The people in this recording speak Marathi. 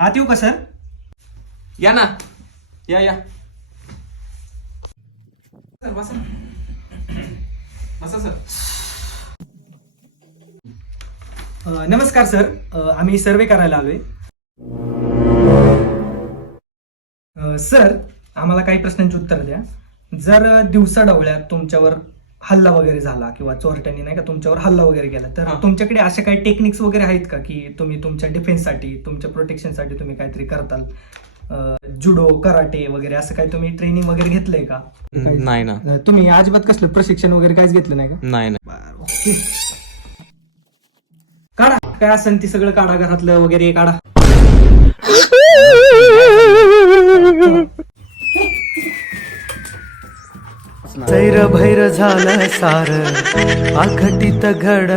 आत येऊ का सर? या ना, या सर, बसा सर. नमस्कार सर, आम्ही सर्वे करायला आलोय. सर, आम्हाला काही प्रश्नांची उत्तर द्या. जर दिवसा ढवळ्यात तुमच्यावर हल्ला वगैरे झाला किंवा चोरट्यांनी नाही का तुमच्यावर हल्ला वगैरे केला, तर हा. तुमच्याकडे अशा काही टेक्निक्स वगैरे आहेत का की तुम्ही तुमच्या डिफेन्ससाठी, तुमच्या प्रोटेक्शनसाठी तुम्ही काहीतरी करताल? जुडो, कराटे वगैरे असं काही तुम्ही ट्रेनिंग वगैरे घेतलंय का? नाही ना. तुम्ही अजिबात कसलं प्रशिक्षण वगैरे काहीच घेतलं नाही का? नाही. ओके. काढा काय असेल ती सगळं काढा, घरातलं वगैरे काढा. सैर भैर झालं सार आखटीत घड